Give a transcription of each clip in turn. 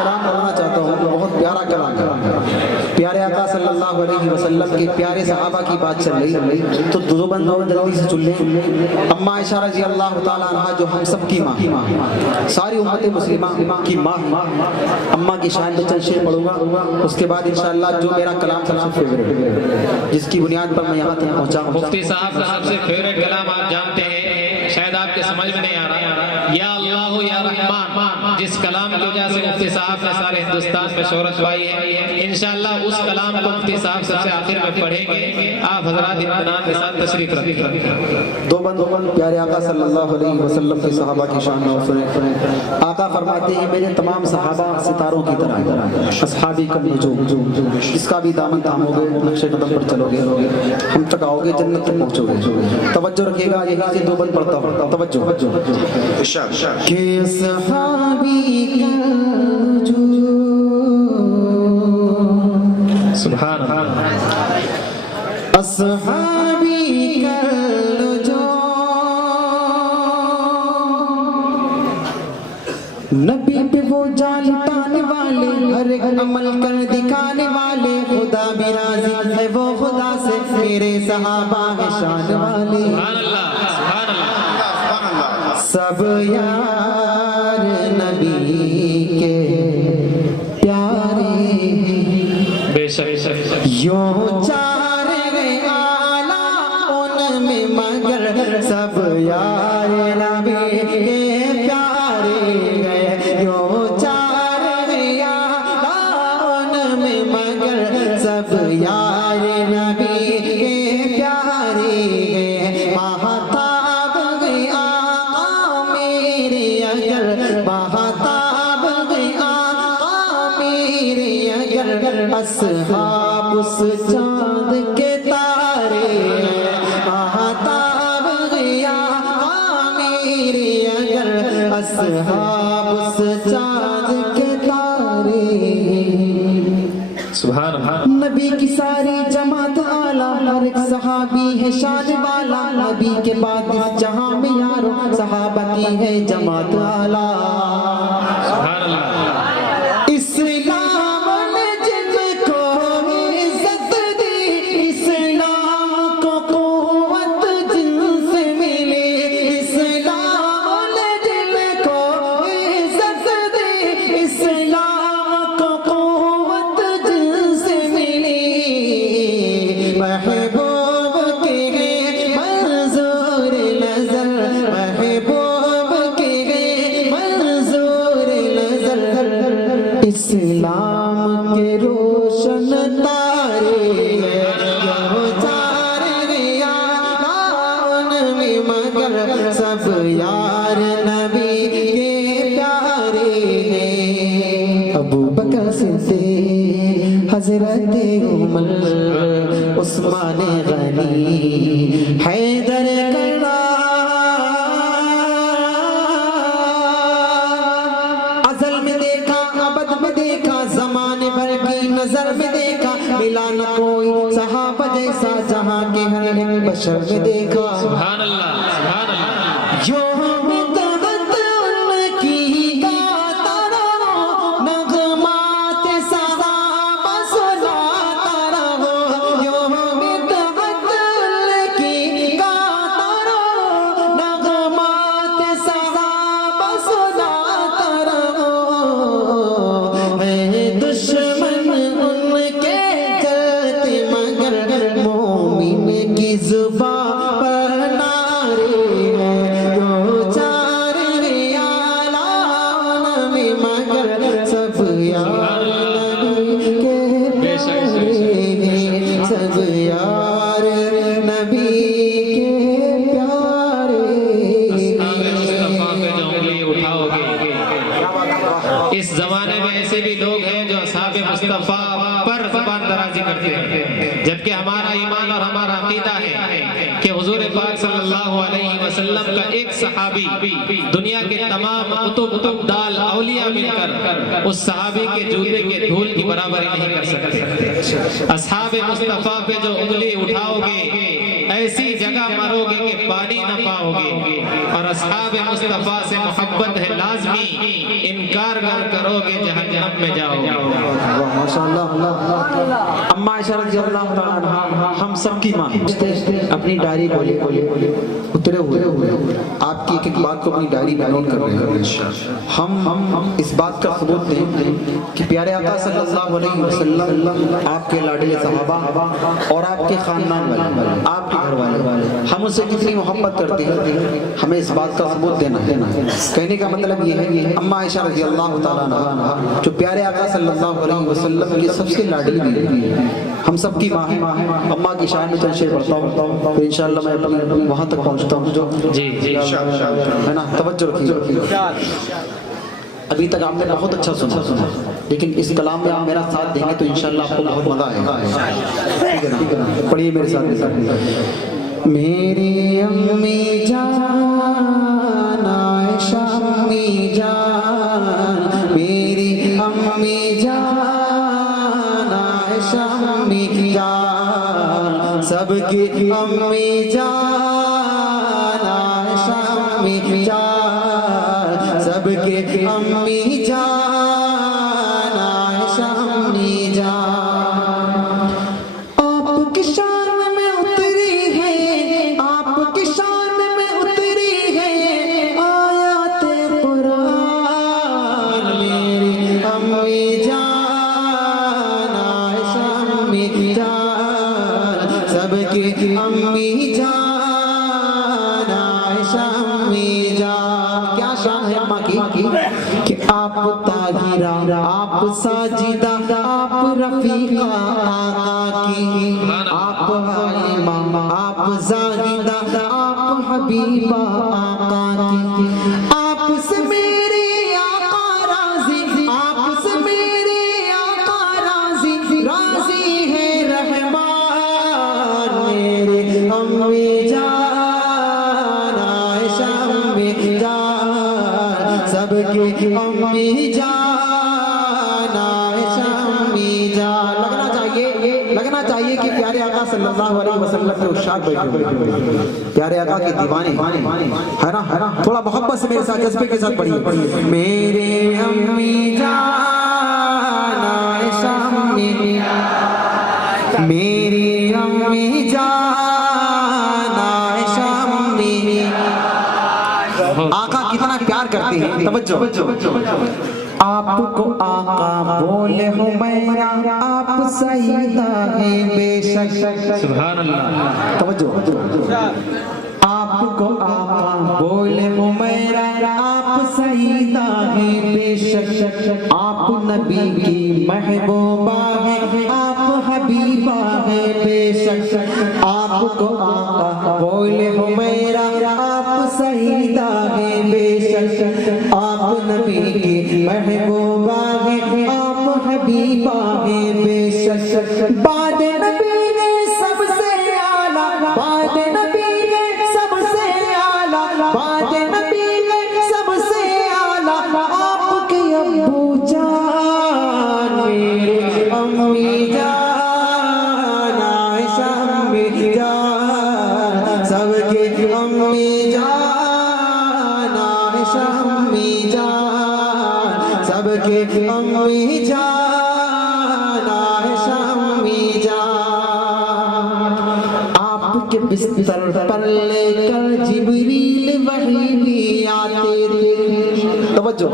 कलाम पढ़ना चाहता हूँ, बहुत प्यारा कलाम है। प्यारे आका सल्लल्लाहु अलैहि वसल्लम के प्यारे सहाबा की बात चल रही, तो दो बंदों जल्दी से चुन ले। अम्मा आयशा रज़ी अल्लाह ताला अन्हा जो हम सब की माँ, सारी उम्मत मुस्लिमा की माँ, अम्मा की शान में चंद शेर पढ़ूंगा, उसके बाद इंशाअल्लाह जो मेरा कलाम सबसे फेवरेट, जिसकी बुनियाद पर मैं यहाँ तक पहुँचा। मुफ्ती साहब का सबसे फेवरेट कलाम आप जानते हैं, शायद आपके समझ में नहीं आ रहा। या अल्लाह या रहमान, जिस कलाम की वजह से मुफ्ती साहब ने सारे हिंदुस्तान में शोहरत पाई है, इंशाअल्लाह उस कलाम को मुफ्ती साहब सबसे आखिर में पढ़ेंगे। आप हजरात इत्मीनान के साथ तशरीफ रखें। दो बंद प्यारे आका सल्लल्लाहु अलैहि वसल्लम के सहाबा की शान में सुने। आका फरमाते हैं मेरे तमाम सहाबा सितारों की तरह, असहाबी कम नजूम, जिसका भी दामन थामोगे, नक्शे कदम पर चलोगे, हम तक आओगे, जन्नत तक पहुंचोगे। तवज्जो रखिएगा, यही से दो बंद पढ़ता हूं, तवज्जो के असहाबी का सुभान अल्लाह। असहाबी कर जो नबी पे वो जान लुटाने वाले, हर एक अमल कर दिखाने वाले, खुदा भी राजी है वो खुदा से, मेरे सहाबा है शान वाले। सुभान अल्लाह, सुभान अल्लाह। सब यार नबी के प्यारे, बेशक यूं चार आला उनमें मगर, सब यार नबी के प्यारे गए, यूं चार आला उनमें मगर, सब यार नबी के प्यारे गए। महताब गया मेरे अगर, महताब गया मेरे अगर, असहाब उस चांद के तारे, महताब गया मेरे अगर, असहाब उस चांद के तारे। सुभान अल्लाह। नबी की सारी जमात आला, हर एक सहाबी है शान वाला, नबी के बाद इस जहां में यारो सहाबा की है जमात आला। सुभान अल्लाह। इस्लाम ने जिनको इज्जत दी, इस्लाम को कुव्वत जिनसे मिली, इस्लाम ने जिनको इज्जत दी, इस्लाम को कुव्वत जिनसे मिली, महबूब के मंजूर नजर, महबूब के मंजूर नजर, इस्लाम के रोशन तारे, जो चार यार में मगर, सब यार नबी के प्यारे हैं। अबू बकर सिद्दीक़, हजरत उमर, उस्मान गनी, हैदर कर्रार, अज़ल में देखा, अबद में देखा, ज़माने भर की नजर में देखा, मिला न कोई सहाबा जैसा, जहां के हर एक बशर में देखा। सुभान अल्लाह, सुभान अल्लाह। जो मितहत उनकी गाता रहो, नगमात सहाबा सुनाता रहो, जो मितहत उनकी गाता रहो, नगमात सहाबा सुनाता रहो। है दुश्मन उनके चलते मगर, मोमिन की जुबान पर नारे हैं, जो चार आला में मगर, सब यार नबी के प्यारे हैं, सब यार नबी के प्यारे मुस्तफा पे जो उंगली उठाओगे, इस जमाने में ऐसे भी लोग हैं जो असहाबे मुस्तफा पर ज़बान दराजी करते हैं, जबकि हमारा ईमान और हमारा अकीदा है कि हुजूर पाक सल्लल्लाहु अलैहि वसल्लम का एक सहाबी दुनिया के तमाम कुतुब अब्दाल औलिया मिलकर उस सहाबी के जूते के धूल की बराबरी नहीं कर सकते। असहाबे मुस्तफा पे जो उंगली उठाओगे, ऐसी जगह मरोगे कि पानी न पाओगे। और असहाबे मुस्तफा से मोहब्बत है लाजमी, इनकार गर करोगे जहन्नम में जाओगे। माशाअल्लाह। अम्मा आयशा रज़ियल्लाहु ताला अन्हा हम सबकी माँ अपनी डायरी खोले उतरे हुए आपकी एक एक बात को अपनी डायरी में नोट कर रहे हैं। हम इस बात का सबूत दें कि प्यारे आका सल्लल्लाहु अलैहि वसल्लम आपके लाडले सहाबा और आपके खानदान वाले आपके घर वाले हम उससे कितनी मोहब्बत करते हैं, हमें इस बात का सबूत देना है। कहने का मतलब ये है अम्मा आयशा रज़ियल्लाहु ताला अन्हा जो प्यारे आका सल्लल्लाहु अलैहि वसल्लम की सबसे लाडली बीवी है, हम सबकी माँ है। अम्मा की शान में चंद शेर पढ़ता हूँ फिर इंशाअल्लाह मैं अपनी वहाँ तक पहुँचता हूँ जो जी जी है ना। तवज्जो रखिए। अभी तक आपने बहुत अच्छा सुना लेकिन इस कलाम में आप मेरा साथ देंगे तो इंशाअल्लाह आपको बहुत मजा आएगा। ठीक है ना, पढ़िए मेरे साथ। मेरी अम्मी जान आयशा अम्मी जान, मेरी अम्मी जान आयशा अम्मी जान, सबकी अम्मी जान आयशा अम्मी जान, सबके अम्मी जान आयशा अम्मी जान। आपकी शान में उतरी है, आपकी शान में उतरी है आयाते कुरान, मेरी अम्मी जान आयशा अम्मी जान, सबकी अम्मी जान आयशा अम्मी जान। क्या शान है अम्मा की कि आप ताहिरा, आप साजिदा, आप रफीका आका की, आप हालिमा, आप जाहिदा, आप हबीबा आका की। आपसे मेरे आका राजी, आपसे मेरे आका राजी, राजी है रहमान, मेरे अम्मी जान आयशा अम्मी जान, सबके अम्मी जान आयशा अम्मी जान। लगना चाहिए कि प्यारे आका सल्लल्लाहु अलैहि वसल्लम के उस्ताद बैठे, प्यारे आका के दीवाने है ना। थोड़ा मोहब्बत से मेरे साथ जज्बे के साथ पढ़िए। मेरे अम्मी जान आयशा अम्मी, मेरी अम्मी जान आयशा अम्मी। आका कितना प्यार करते हैं, तवज्जो। आपको आका बोले हुमैरा, आप सईदा है बेशक। सुभान अल्लाह। तवज्जो। आपको आका बोले हुमैरा, आप सईदा है बेशक, आप नबी की महबूबा है, आप हबीबा है बेशक। आपको आका बोले हुमैरा, आप सईदा है बेशक, आप नबी की महबूबा है, आप हबीबा है बेशक। बाद नबी ने सबसे आला, बाद नबी ने सबसे आला, बाद नबी ने सबसे आला, आपके अब्बू जान, मेरे अम्मी जान आयशा अम्मी जान, सबके अम्मी जान आयशा अम्मी जान, सबके अम्मी जान आयशा अम्मी जान। आपके बिस्तर पर लेकर जिब्रील वही भी आते थे। तवज्जो।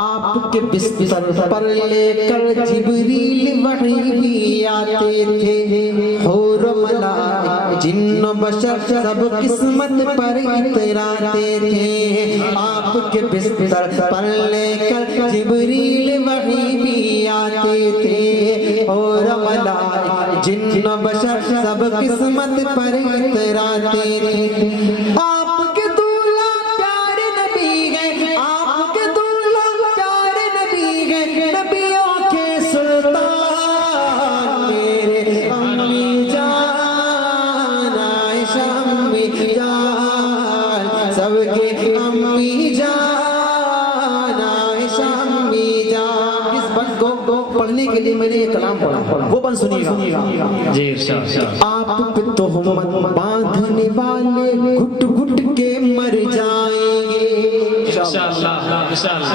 आपके बिस्तर पर लेकर जिब्रील वही भी आते थे। हूर मलाइका जिन्न बशर सब किस्मत पर इतराते थे। आपके बिस्तर पर लेकर जिब्रील वही भी आते थे। और मलाइका जिन्न बशर सब किस्मत पर इतराते थे। आपके दूल्हा प्यारे नबी गए, आपके दूल्हा प्यारे नबी गए, नबियों के सुल्तान, मेरे अम्मी जान आयशा अम्मी जान, सबके अम्मी जान आयशा अम्मी जान। इस बंद को पढ़ने के लिए मैंने ये कलाम पढ़ा, वो बंद सुनिएगा जी इरशाद। आप पे तोहमत बांधने वाले घुट घुट के मर जाएंगे। इंशाअल्लाह इंशाअल्लाह।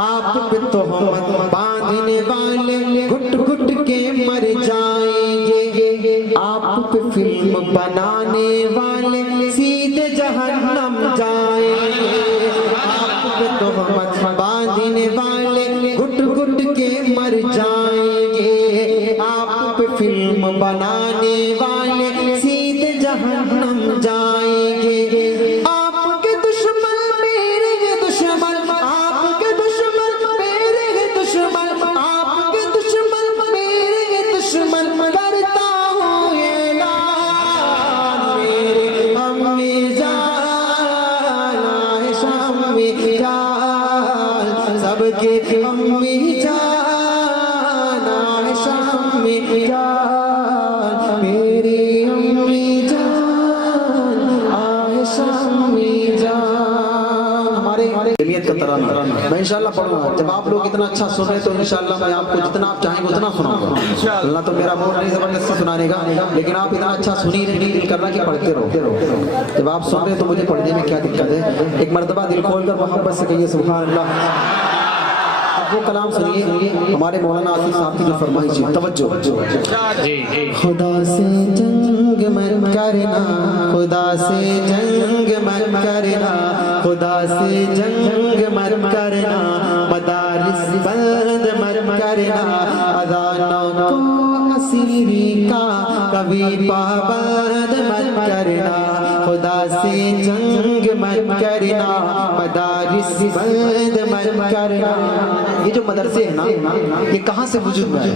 आप पे तो हम बांधने वाले घुट घुट के मर जाएंगे, आप पे फिल्म बनाने वाले सीधे जहन्नम जाएंगे। आप पे तो हम बांधने वाले घुट घुट के मर जाएंगे, आप पे फिल्म बनाने वाले सीधे जहन्नम जाएंगे। आपके दुश्मन मेरे दुश्मन, आपके दुश्मन मेरे दुश्मन, आपके दुश्मन मेरे दुश्मन, करता हूँ ऐलान मेरे अम्मी जान आयशा अम्मी जान, सबके अम्मी जान आयशा अम्मी जान, मेरी अम्मी जान आयशा अम्मी जान। हमारे जमीयत का तराना मैं इंशाल्लाह पढ़ूंगा। जब आप लोग इतना अच्छा सुन रहे तो इंशाल्लाह मैं आपको जितना आप चाहेंगे उतना सुनाऊंगा। अल्लाह तो मेरा मूड नहीं जबरदस्ती सुनाने का, लेकिन आप इतना अच्छा सुनी नहीं, दिल करना कि पढ़ते रहो। जब आप सुन रहे तो मुझे पढ़ने में क्या दिक्कत है। एक मर्तबा दिल खोलकर मोहब्बत से कहिए सुभान अल्लाह। वो कलाम सुनिए हमारे मौलाना आसिफ साहब की जो फरमाइश है, तवज्जो। खुदा से जंग मत करना, खुदा से जंग मत करना, खुदा से जंग मत करना, मदारिस बंद मत करना, अज़ानों को असीरी का कभी पाबंद मत करना, खुदा से जंग मत करना, मदारिस बंद मत करना। ये जो मदरसे है ना, ये कहाँ से वजूद में आए,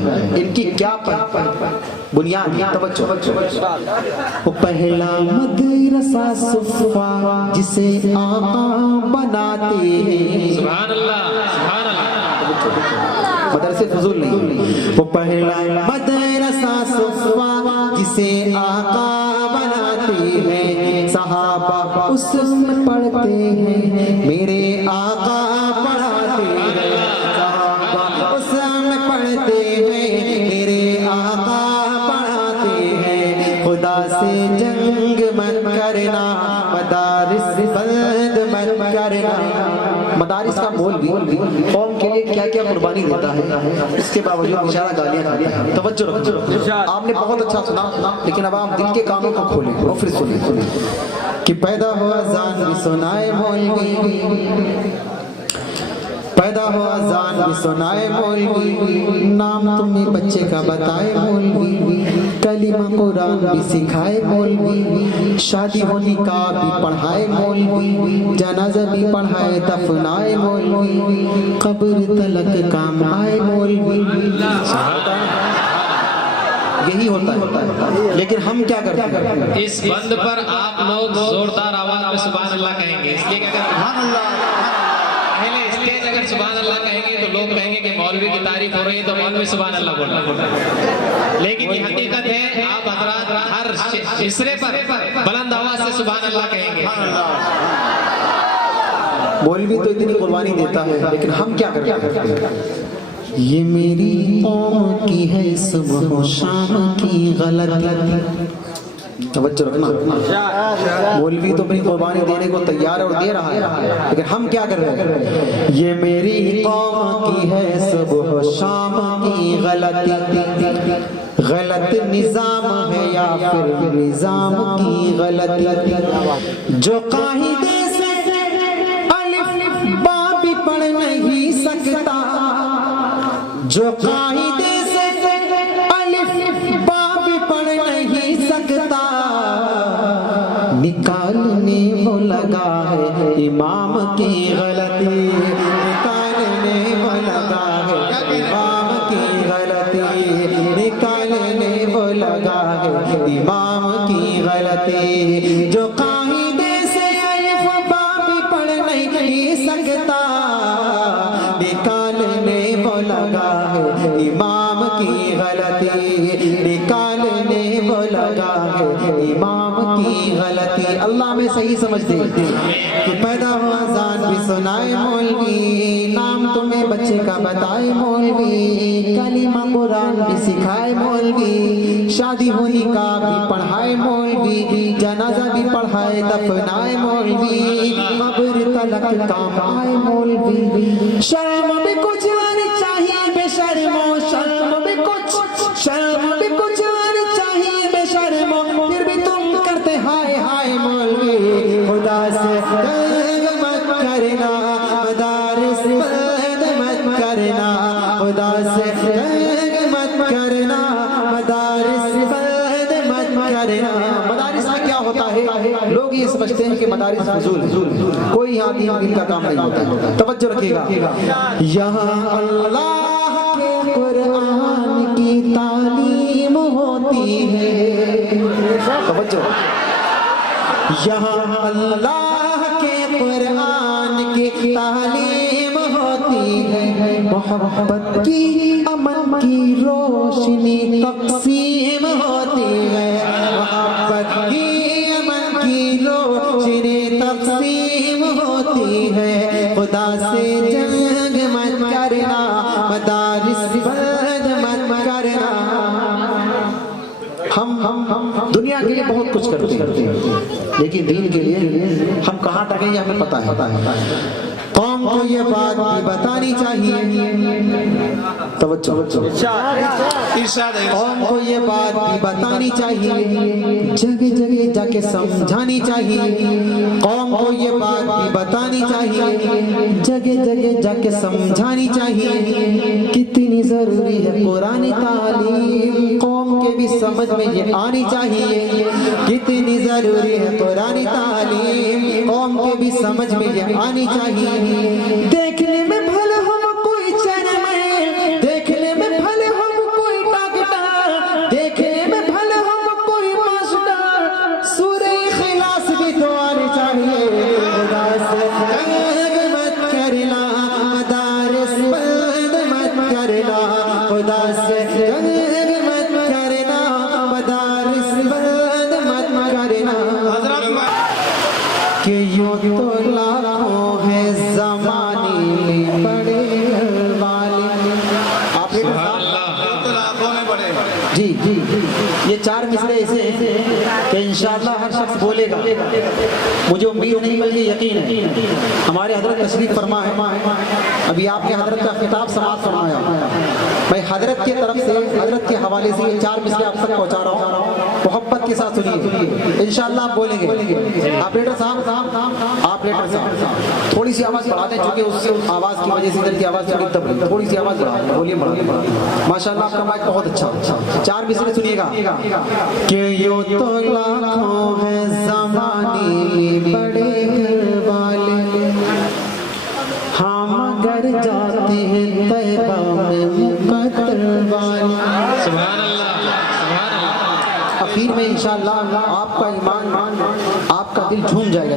इनकी क्या बुनियाद है? तवज्जो। वो पहला मदरसा सुफ़ा जिसे आका बनाते हैं, सुभान अल्लाह सुभान अल्लाह। मदरसे फजूल नहीं। वो पहला मदरसा सुफ़ा जिसे आका बनाते हैं, सहाबा उसमें पढ़ते हैं, मेरे आका पढ़ाते हैं, सहाबा उसमें पढ़ते हैं, मेरे आका पढ़ाते हैं। खुदा से जंग मत करना, मदारिस बंद मत करना। मदारिस का बोल भी कौम के लिए क्या क्या कुर्बानी देता है, इसके बावजूद बेचारा गालियां खाता है। तवज्जो रखो। आपने बहुत अच्छा सुना, लेकिन अब आप दिल के कानों को खोलें और फिर सुनिए कि पैदा हुआ जान भी सुनाए मौलवी, पैदा हुआ जान भी सुनाए मौलवी, नाम तुम्हें बच्चे का बताए मौलवी, कलीमा कुरान भी सिखाए मौलवी, शादी होने का भी पढ़ाए मौलवी, जनाजा भी पढ़ाए दफनाए मौलवी, कब्र तलक काम आए मौलवी। यही होता है, लेकिन हम क्या करते हैं? इस बंद पर आप लोग जोरदार आवाज में सुभान अल्लाह कहेंगे, इसलिए क्या कहते हैं? पहले स्टेज अगर सुभान अल्लाह कहेंगे तो लोग कहेंगे कि मौलवी की तारीफ हो रही है तो मौलवी सुभान अल्लाह बोल रहा है। लेकिन ये हकीकत है, आप हजरात हर हिस्से पर बुलंद आवाज से सुभान अल्लाह कहेंगे। मौलवी तो इतनी कुर्बानी देता है, लेकिन हम क्या करते हैं? ये मेरी कौम की है सुबह शाम की गलती। तवज्जो रखना। मौलवी तो अपनी कुर्बानी देने को तैयार है और दे रहा है, लेकिन हम क्या कर रहे हैं? ये मेरी कौम की है सुबह शाम की गलती, गलत निजाम है या फिर निजाम की गलती, जो कायदे से अलिफ बा भी पढ़ नहीं सकता, जो कायदे से अलिफ बा भी पढ़ नहीं सकता, निकालने वो लगा है इमाम की गलती, निकालने वो लगा है इमाम की गलती, निकालने वो लगा है इमाम की गलती, जो कायदे से अलिफ बा भी पढ़ नहीं सकता, निकालने वो लगा है इमाम की गलती, निकालने वो लगा है इमाम की गलती। अल्लाह में सही समझ दे कि पैदा हुआ जान भी सुनाए मौलवी, नाम तुम्हें बच्चे का बताए मौलवी, कलीमा कुरान भी सिखाए मौलवी, शादी होने का भी पढ़ाए मौलवी, जनाजा भी पढ़ाए दफनाए मौलवी, कब्र फलक काम आए मौलवी। शर्म भी कुछ आनी चाहिए बेशर्मो, शर्म भी कुछ आनी चाहिए बेशर्मो, फिर भी तुम करते हाय हाय मौलवी। खुदा से तंग मत करना, मदारिस बंद मत करना, खुदा से तंग मत करना, मदारिस बंद मत करना। मदारिस में क्या होता है, लोग ये समझते हैं कि मदारिस फजूल, कोई यहाँ दीन का काम नहीं होता। तवज्जो रखिएगा, यहाँ अल्लाह के कुरान की तालीम होती है। तवज्जो, यहाँ अल्लाह के कुरान की तालीम होती है। मोहब्बत की अमन की रोशनी तक़सीम होती है। मोहब्बत की अमन की रोशनी तक़सीम होती है। खुदा से जंग मत करना, मदारिस बंद मत करना। हम दुनिया के लिए बहुत कुछ करते हैं, लेकिन दीन के लिए हम कहाँ तक हैं ये हमें पता है। कौम को ये बात भी बतानी चाहिए, तवज्जो, कौम को ये बात भी बतानी चाहिए, जगह जगह जाके समझानी चाहिए। कौम को ये बात भी बतानी चाहिए, जगह जगह जाके समझानी चाहिए। कितनी जरूरी है कुरानी तालीम, कौम के भी समझ में ये आनी चाहिए। कितनी जरूरी है कुरानी तालीम, कौम के भी समझ में ये आनी चाहिए। देखने में भले हम कोई चेयरमैन, देखने में भले हम कोई डॉक्टर, देखने में भले हम कोई मास्टर, सूरे इखलास भी तो आनी चाहिए। खुदा से तंग मत करना, मदारिस बंद मत करना, खुदा से तंग मत करना, मदारिस बंद मत करना। कि यूं तो लाखों है ज़माने में बड़े वाले। आप जी जी ये चार मिसरे ऐसे कि इंशाअल्लाह हर शख्स बोलेगा। मुझे उम्मीद नहीं बल्कि यकीन है। हमारे हजरत तशरीफ फरमा है, अभी आपने हजरत का खिताब समाप्त फरमाया। मैं हजरत की तरफ से, हजरत के हवाले से ये चार मिसरे आप तक पहुँचा रहा हूँ। मोहब्बत के साथ सुनिए, इंशाअल्लाह आप बोलेंगे। ऑपरेटर साहब, ऑपरेटर साहब थोड़ी सी आवाज़ बढ़ा दें, क्योंकि उस आवाज़ की वजह से इधर की आवाज़ थोड़ी दब रही। थोड़ी सी आवाज़ बढ़ा, वॉल्यूम बढ़ा। माशाअल्लाह आपका माइक बहुत अच्छा। चार मिसरे सुनिएगा कि यूं तो लाखों है ज़माने में बड़े घर वाले, हम मगर जाते हैं तैबा में मुकद्दर वाले। सुभान अल्लाह, सुभान अल्लाह। आखिर में इंशाअल्लाह आपका ईमान, आपका दिल झूम जाएगा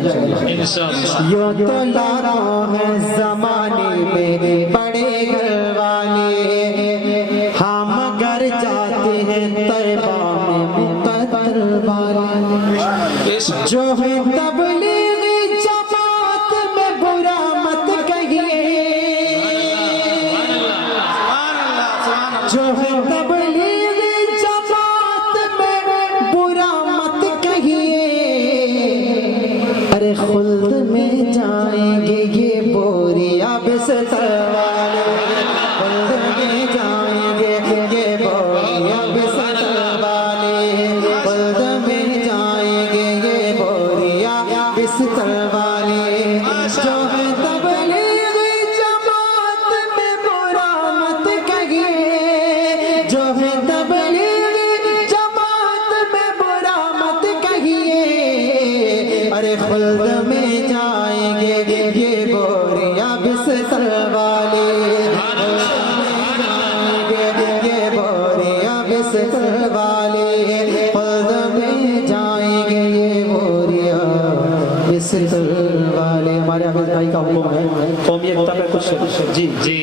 इंशाअल्लाह। यूं तो लाखों है ज़माने में बड़े घर वाले, हम मगर जाते हैं तैबा में मुकद्दर वाले। जो है तबलीगी जमात में बुरा मत कहिए, जो है तबलीगी जमात में बुरा मत कहिए। अरे खुल्द में जाएंगे ये बोरिया बिस्तर वाले, खुल्द में जाएंगे ये बोरिया बिस्तर वाले, खुल्द में जाएंगे ये बोरिया बिस्तर वाले। जो है तबलीगी जमात में बुरा मत कहिए, जो है तबलीगी जमात में बुरा मत कहिए। अरे खुल्द में जाएंगे ये बोरिया बिस्तर वाले, ये बोरिया बिस्तर वाले, खुल्द में जाएंगे ये बोरिया बिस्तर वाले। हमारे हाफिज भाई का हुक्म है, कौमियत पे कुछ जी जी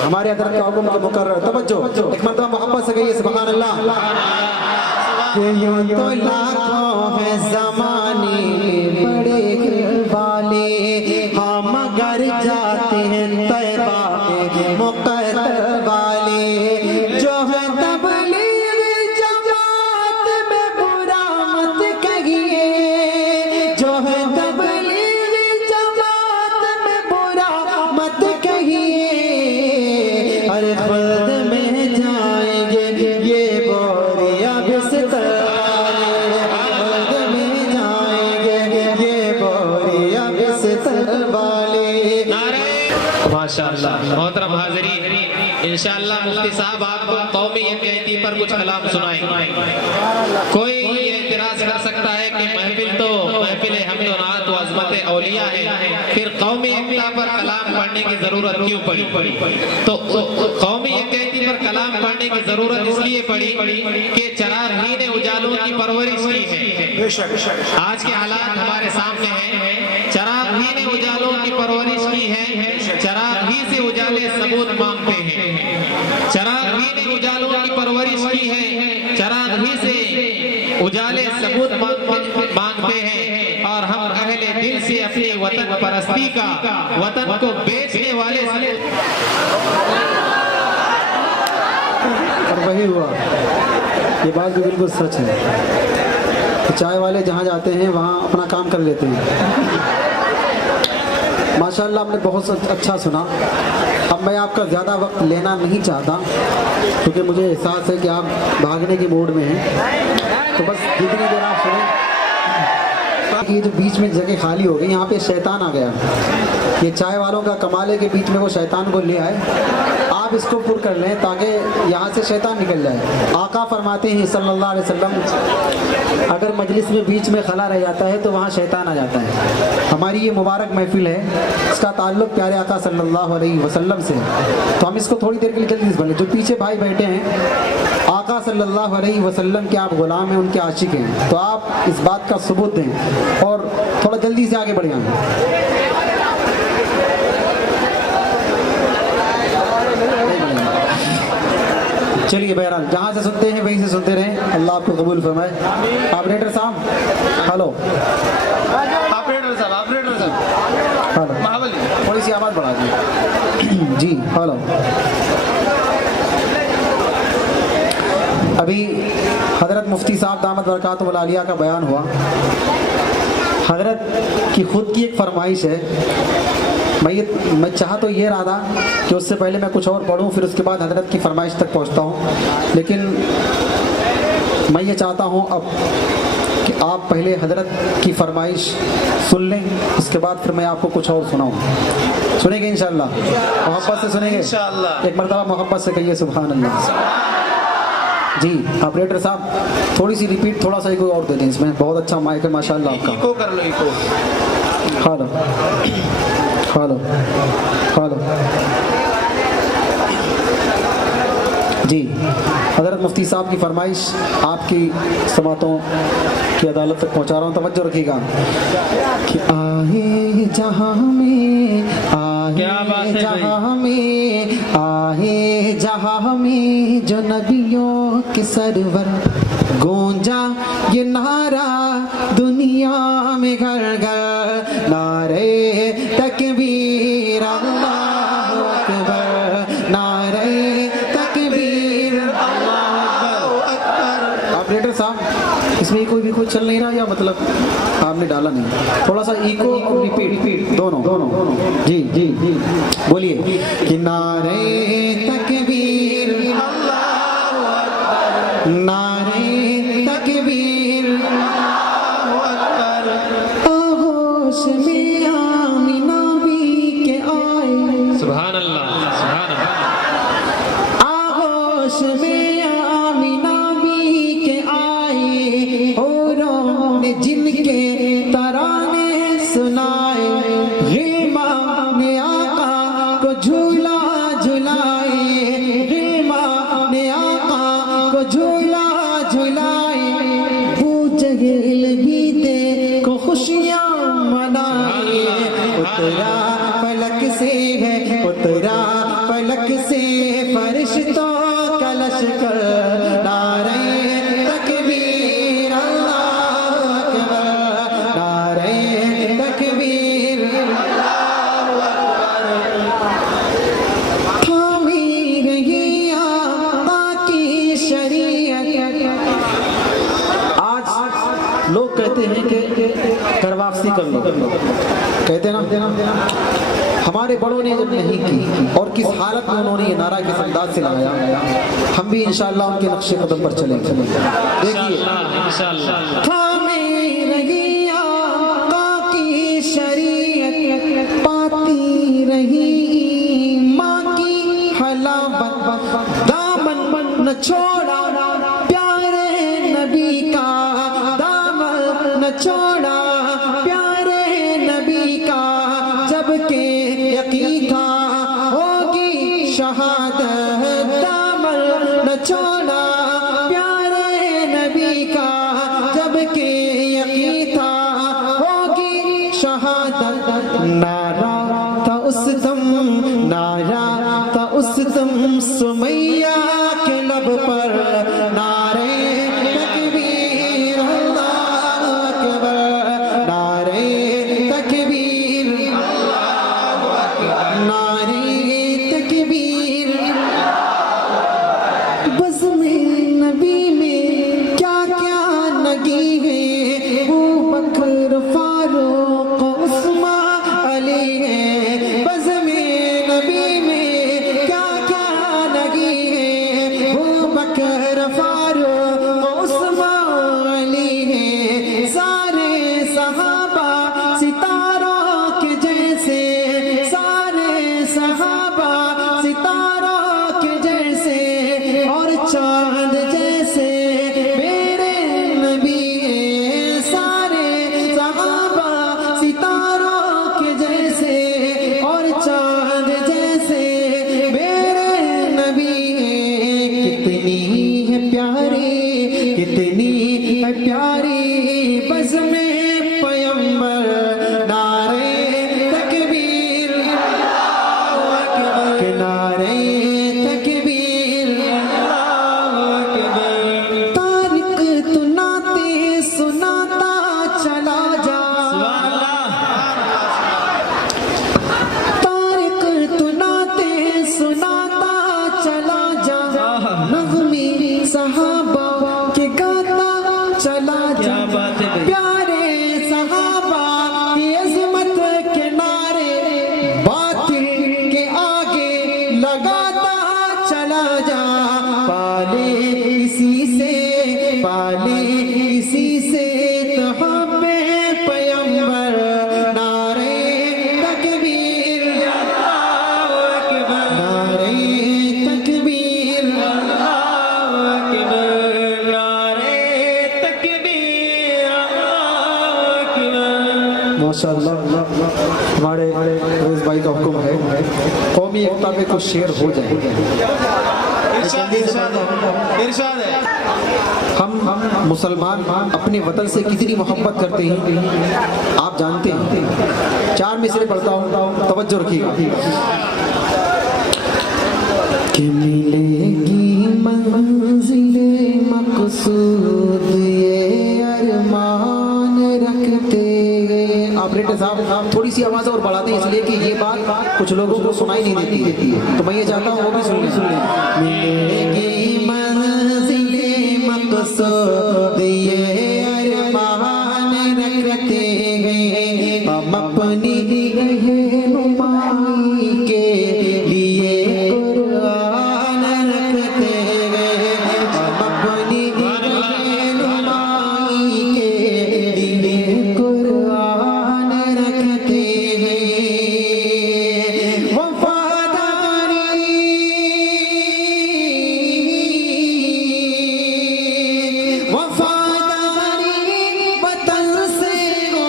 हमारे हजरत का हुक्म के मुकर्रर। तवज्जो, एक मरतबा मोहब्बत से कहिए सुभान अल्लाह। कि यूं तो लाखों है ज़माने में बड़े घर वाले, हम मगर जाते हैं तैबा में मुकद्दर वाले। जो है तबलीगी जमात में बुरा मत कहिए, जो है तबलीगी माशाअल्लाह। मोहतरम हाज़रीन, इंशाअल्लाह मुफ्ती साहब आपको कौमी यकजहती पर कुछ कलाम सुनाएंगे। कोई ये एतराज कर सकता है कि महफिल तो महफिल हमद व नात व अज़मत औलिया है, फिर कौमी एकता पर कलाम पढ़ने की जरूरत क्यों पड़ी? तो कौमी यकजहती पर कलाम पढ़ने की जरूरत इसलिए पड़ी कि चरागहीन उजालों की परवरिश की है। आज के हालात हमारे सामने हैं, चरागहीन उजालों की परवरिश की है, चरागी से उजाले सबूत मांगते हैं। चरागहीन उजालों की परवरिश की है, चरागी से उजाले सबूत मांगते हैं, और हम अहले दिल से अपनी वतन परस्ती का, वतन को बेचने वाले से। और वही हुआ, ये बात भी बिल्कुल सच है कि चाय वाले जहाँ जाते हैं वहाँ अपना काम कर लेते हैं। माशाअल्लाह आपने बहुत अच्छा सुना। अब मैं आपका ज़्यादा वक्त लेना नहीं चाहता क्योंकि मुझे एहसास है कि आप भागने के मूड में हैं, तो बस जितनी देर आप सुने। ये जो बीच में जगह खाली हो गई, यहाँ पे शैतान आ गया। ये चाय वालों का कमाल है कि बीच में वो शैतान को ले आए। आप इसको पुर कर लें ताकि यहाँ से शैतान निकल जाए। आका फरमाते हैं सल्लल्लाहु अलैहि वसल्लम, अगर मजलिस में बीच में खला रह जाता है तो वहाँ शैतान आ जाता है। हमारी ये मुबारक महफिल है, इसका ताल्लुक़ प्यारे आका सल्लल्लाहु अलैहि वसल्लम से है, तो हम इसको थोड़ी देर के लिए जल्दी से बोलें। जो पीछे भाई बैठे हैं, आका सल्लल्लाहु अलैहि वसल्लम के आप गुलाम हैं, उनके आशिक हैं, तो आप इस बात का सबूत दें और थोड़ा जल्दी से आगे बढ़िए। चलिए बहरहाल, जहाँ से सुनते हैं वहीं से सुनते रहें। अल्लाह आपको कबूल फरमाए। ऑपरेटर साहब, हेलो। ऑपरेटर साहब हेलो, महाबली, थोड़ी सी आवाज़ बढ़ा दी। जी हेलो। अभी हज़रत मुफ्ती साहब दामत बरकातुहुल आलिया का बयान हुआ। हज़रत की खुद की एक फरमाइश है। मैं चाह तो ये रहा था कि उससे पहले मैं कुछ और पढ़ूं, फिर उसके बाद हज़रत की फरमाइश तक पहुंचता हूं, लेकिन मैं ये चाहता हूं अब कि आप पहले हज़रत की फरमाइश सुन लें, उसके बाद फिर मैं आपको कुछ और सुनाऊं। सुनेंगे इंशाअल्लाह? मोहब्बत से सुनेंगे इंशाअल्लाह। एक मरतबा मोहब्बत से कहिए सुभान अल्लाह। जी ऑपरेटर साहब, थोड़ी सी रिपीट, थोड़ा सा कोई और दे दें, इसमें बहुत अच्छा माइक है माशाअल्लाह आपका। इको कर लो, इको। Hello hello hello. जी हज़रत मुफ्ती साहब की फरमाइश आपकी समातों की अदालत तक पहुंचा रहा हूँ, तवज्जो रखिएगा। कि आहे जहाँ में, आहे जहाँ में, आहे जहाँ में जो नबियों के सरवर, गूंजा ये नारा दुनिया में घर घर, नारे तकबीर अल्लाहु अकबर, नारे तकबीर अल्लाहु अकबर। ऑपरेटर साहब, इसमें कोई भी चल नहीं रहा या मतलब आपने डाला नहीं? थोड़ा सा इको और रिपीट दोनों जी जी जी बोलिए कि नारे तकबीर अल्लाहु अकबर, नारे तकबीर अल्लाहु अकबर। आगोश में आमिना भी के आए, सुभान अल्लाह, सुभान अल्लाह। आगोश में आमिना भी के आए, औरों ने जिनके तराने सुनाए, गिल्मा ने आका को झूला झुलाए, गिल्मा ने आका को झूला झुलाए, पूछे भी दे को खुशियाँ मनाए। उतरा फलक से है, उतरा फलक से फरिश्तों का लश्कर, नारे तकबीर अल्लाहु अकबर, नारे तकबीर अल्लाहु अकबर। थामी रही आका की शरीयत। आज लोग कहते हैं कि कर वापसी कर लो, कहते ना, हमारे बड़ों ने जब नहीं की और किस हालत में उन्होंने ये नारा किस अंदाज से लगाया, हम भी इंशाअल्लाह उनके नक्शे कदम पर चलेंगे। देखिए, इंशाअल्लाह थामे रही आका की शरीयत, पाती रही छोड़ा प्यारे नबी का, जबकि यकीन था होगी शहादत। दामन न छोड़ा प्यारे नबी का, जबकि यकीन था होगी शहादत। नारा था उस दम, नारा था उस दम सुमैया के लब पर, नारे तकबीर अल्लाह अकबर, नारे तकबीर नारे तकबीर। बस में नबी में क्या क्या लगी है, अबू बकर फारूक उस्मान अली है। बस में नबी में क्या क्या लगी है, अबू बकर फारूक उस्मान अली है। सारे सहाबा सितारों के जैसे, सारे सहाबा सितारों के जैसे, और चांद जैसे मेरे नबी हैं। सारे सहाबा सितारों के जैसे, और चांद जैसे मेरे नबी हैं। कितनी है प्यारी, कितनी है प्यारी बज़ में पैगंबर, नारे तकबीर के नारे तकबीर। तारिक तू नाते सुनाता चला जा, तारिक तू नाते सुनाता चला जा, नग़्मे सहाबा के गाता चला जा। प्यारे सहाबा की अज़मत के नारे बातिल के आगे लगाता चला जा। पाले इसी से, पाले इसी से तो हमें पैगंबर, नारे तकबीर नारे तकबीर माशाअल्लाह। हमारे रईस भाई का हुक्म है कौमी एकता पे कुछ शेर हो जाए। इरशाद इरशाद है। हम मुसलमान अपने वतन से कितनी मोहब्बत करते हैं आप जानते हैं। 4 मिसरे पढ़ता हूँ, तवज्जो रखिएगा। कि मिलेगी मंजिले मकसूद ये अरमान रखते गए। ऑपरेटर साहब थोड़ी सी आवाज़ और बढ़ा दें, इसलिए कि ये बात कुछ लोगों को सुनाई नहीं देती है, तो मैं ये चाहता हूँ वो भी सुन लें। मिलेगी मंजिले मकसूद ये अरमान रखते गए, हम अपनी रहनुमाई के लिए कुरान रखते गए, हम अपनी रहनुमाई के लिए कुरान रखते गए। वफादारी वफादारी वतन से हो,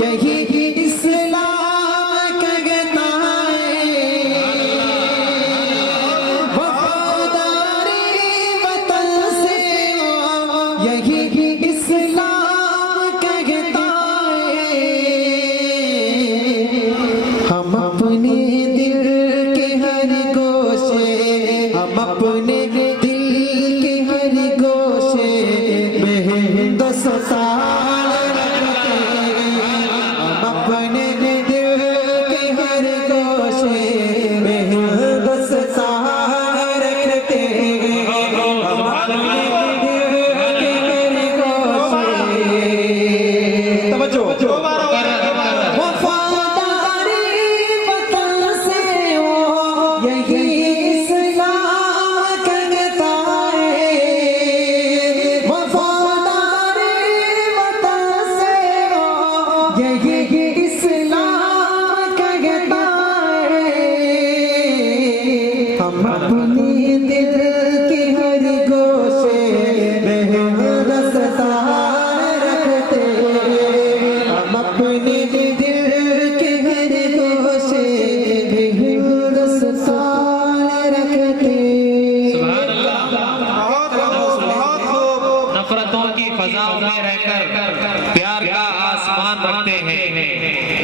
यही इस्लाम कहता है। वफादारी वतन से हो, यही इस्लाम कहता है। हम अपने दिल के हर गोशे, हम अपने दिल के हर गोशे में हिंदुस्तान रखते हैं। हम अपने दिल के हर गोशे में हिंदुस्तान रखते हैं। हम अपने दिल के हर नफरतों की फजाओं में रहकर प्यार का आसमान रखते हैं,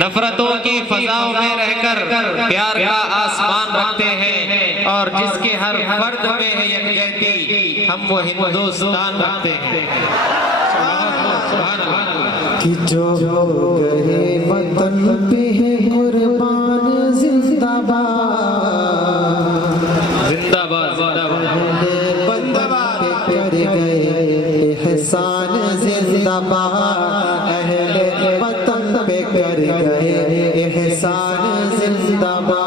नफरतों की फजाओं में रहकर प्यार का आसमान रखते हैं, और जिसके हर फर्द में है यकजहती, हम वो हिंदुस्तान रखते हैं। कि जो गए वतन पे है कुर्बान जिंदाबाद, जिंदाबाद जिंदाबाद, कर गए एहसान जिंदाबाद, अहले वतन पे कर गए एहसान जिंदाबाद।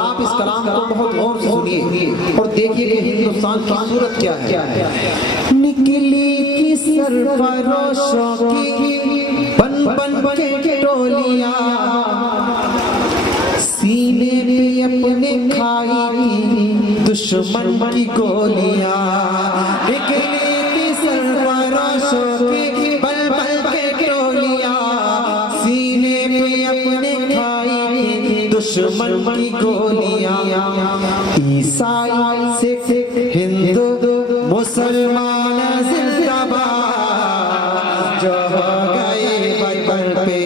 आप इस कलाम को बहुत गौर से सुनिए और देखिए कि हिंदुस्तान की सूरत क्या है। निकली की सरफरोशों की बन बन के टोलियां, सीने पे अपने खाई दुश्मन की गोलियां। निकली की सरफरोशों की बन बन के टोलियां, सीने पे अपने खाई दुश्मन की गोलियां। ईसाई सिख हिंदू मुसलमान जिंदाबाद, जो हो गए वतन पे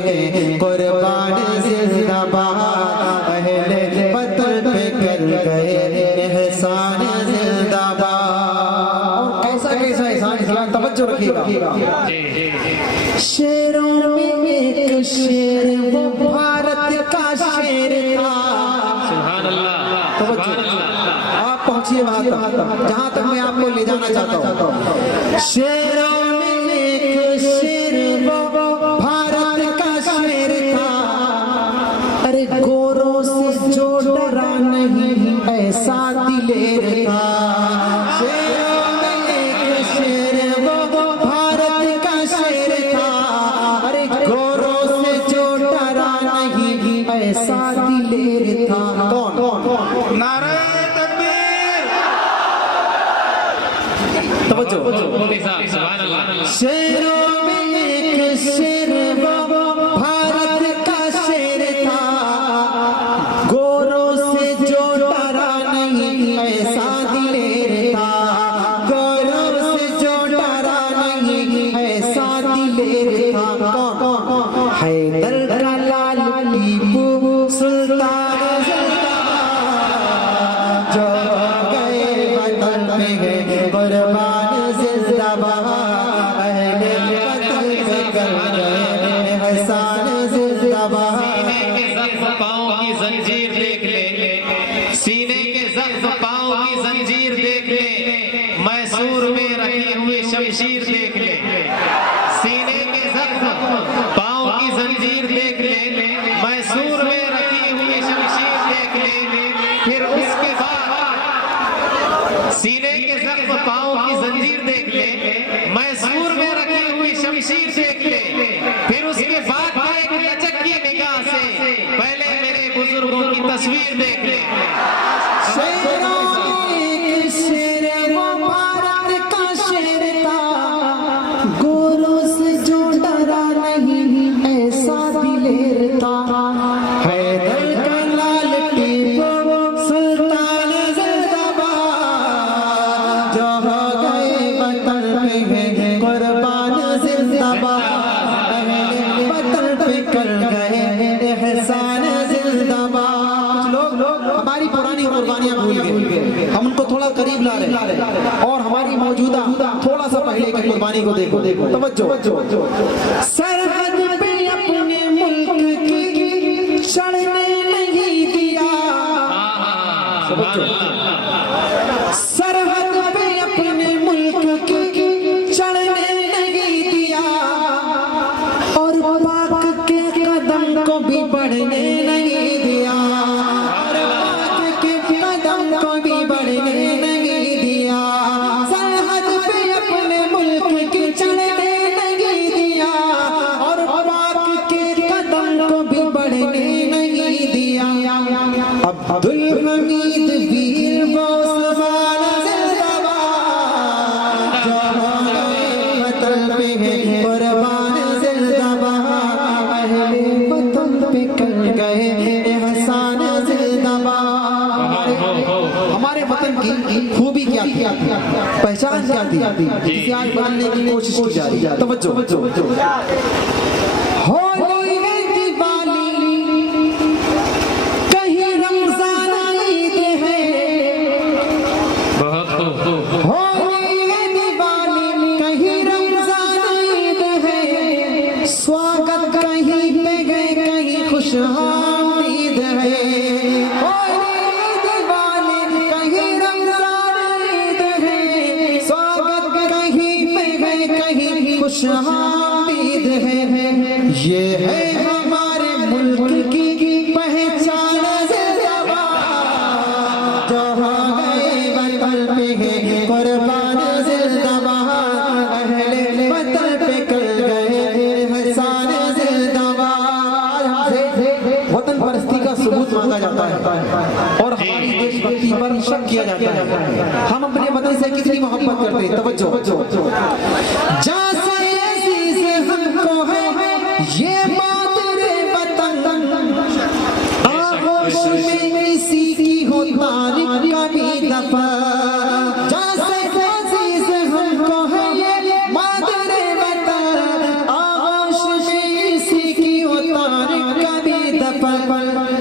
कुर्बान जिंदाबाद, अहले वतन पे कर गए एहसान जिंदाबाद। और कैसा कैसा एहसान, इसमें तवज्जो रखिएगा। शेरों में एक शेर वो भारत का शेर था। सुभान अल्लाह, सुभान अल्लाह। आप पहुंचिए वहां तक जहां तक मैं आपको ले जाना चाहता हूँ। शेरों में एक शेर वो भारत का शेर था, अरे गोरों से जो डरा नहीं ऐसा दिलेर था। शेरों में एक शेर वो भारत का शेर था, अरे गोरों से जो डरा नहीं ऐसा दिलेर था। कौन? नारे तकबीर। तवज्जो। मोदी साहब, सुभान अल्लाह। शेरों में एक शेर वो भारत का शेर था, गोरों से जो डरा नहीं ऐसा दिलेर था। गोरों से जो डरा नहीं ऐसा दिलेर था। कौन? हैदर का लाल टीपू सुल्तान जिंदाबाद, जो गए वतन पे है कुर्बान जिंदाबाद, अहले वतन पे कर गए एहसान जिंदाबाद। सीने के जख्म पाँव की जंजीर देख ले, सीने के जख्म पाँव की जंजीर देख ले, मैसूर में रखी हुई शमशीर देख ले। सीने के जख्म पाँव की जंजीर देख ले, मैसूर में रखी हुई शमशीर देख ले। फिर उसके बाद सीने के जख्म पाँव की जंजीर देख ले, मैसूर में रखी हुई शमशीर देख ले। फिर उसके बाद एक लचक की निगाह से पहले मेरे बुजुर्गों की तस्वीर देख ले। शेरों में एक शेर वो भारत का शेर था, गोरों से जो डरा नहीं ऐसा दिलेर था। हैदर का लाल टीपू सुल्तान जिंदाबाद, जो हो गए वतन पे है कुर्बान जिंदाबाद, अहले वतन पे कर गए एहसान जिंदाबाद। लोग हमारी पुरानी कुर्बानियां भूल गए, हम उनको थोड़ा करीब ला रहे हैं और हमारी मौजूदा थोड़ा सा पहले की कुर्बानी को देखो। तवज्जो। सरहद पे अपने मुल्क की चढ़ने नहीं दिया, सुभान अल्लाह। सरहद पे अपने मुल्क की चढ़ने नहीं दिया, और पाक के कदम को भी बढ़ने नहीं दिया, और पाक के कदम को भी बढ़ने नहीं दिया। सरहद पे अपने मुल्क की चढ़ने नहीं दिया, और पाक के कदम को भी बढ़ने नहीं दिया। अब्दुल हमीद भी जिसे आज बदलने की कोशिश की जा रही है। तवज्जो। होली है दिवाली कहीं रमजान ईद है, बहुत खूब। होली है दिवाली कहीं रमजान ईद है, स्वागत कहीं पे गए कहीं खुशहामदीद है। होली है दिवाली कहीं रमजान ईद है, स्वागत कहीं पे गए कहीं खुशहामदीद है। ये है हमारे मुल्क की पहचान जिंदाबाद, जहाँ गए वतन पे है कुर्बान जिंदाबाद, अहले वतन पे कल गए एहसान जिंदाबाद। वतन परस्ती का सबूत मांगा जाता है और हमारी देशभक्ति पर शक किया जाता है। हम अपने वतन से कितनी मोहब्बत करते हैं। तवज्जो। जहाँ से अजीज हमको है ये मातरे वतन, आगोश में किसी की हो तारीख कभी दफा। जहाँ से अजीज हमको है ये मातरे वतन, आगोश में किसी की हो तारीख कभी दफा।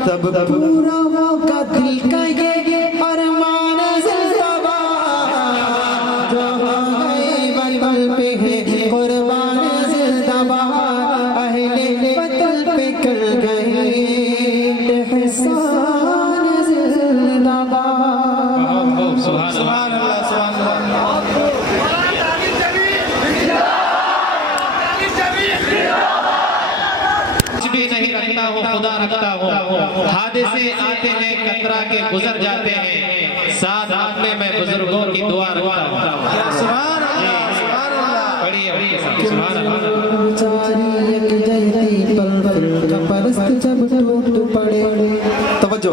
तब पूरा होगा दिल का ये अरमान जिंदाबाद, जहाँ गए वतन पे है कुर्बान जिंदाबाद, अहले वतन पे कर गए एहसान जिंदाबाद। बहुत खूब। सुभान अल्लाह। कुछ भी नहीं रखता हूँ, खुदा रखता हूँ। हादसे आते हैं कतरा के गुजर जाते हैं, साथ में मैं बुजुर्गों की दुआ रखता हूँ। पढ़िए पढ़िए सब। सुभान अल्लाह। तवज्जो।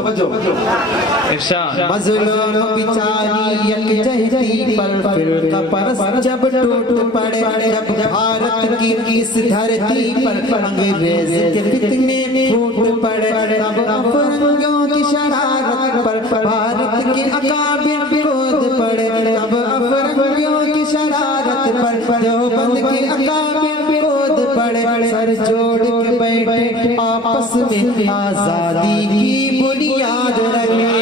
इरशाद। मज़लूम बिचारी एक जहती पर फिर परस्त जब टूट पड़े, जब भारत की इस धरती पर अंग्रेज के फितने फूट पड़े, तब अफरंगियों की शरारत पर भारत के अकाबिर विरोध पड़े, तब अफरंगियों की शरारत पर देवबंद के अकाबिर विरोध पड़े। सर जोड़ के बैठे आपस में आजादी की बुनियाद रखे,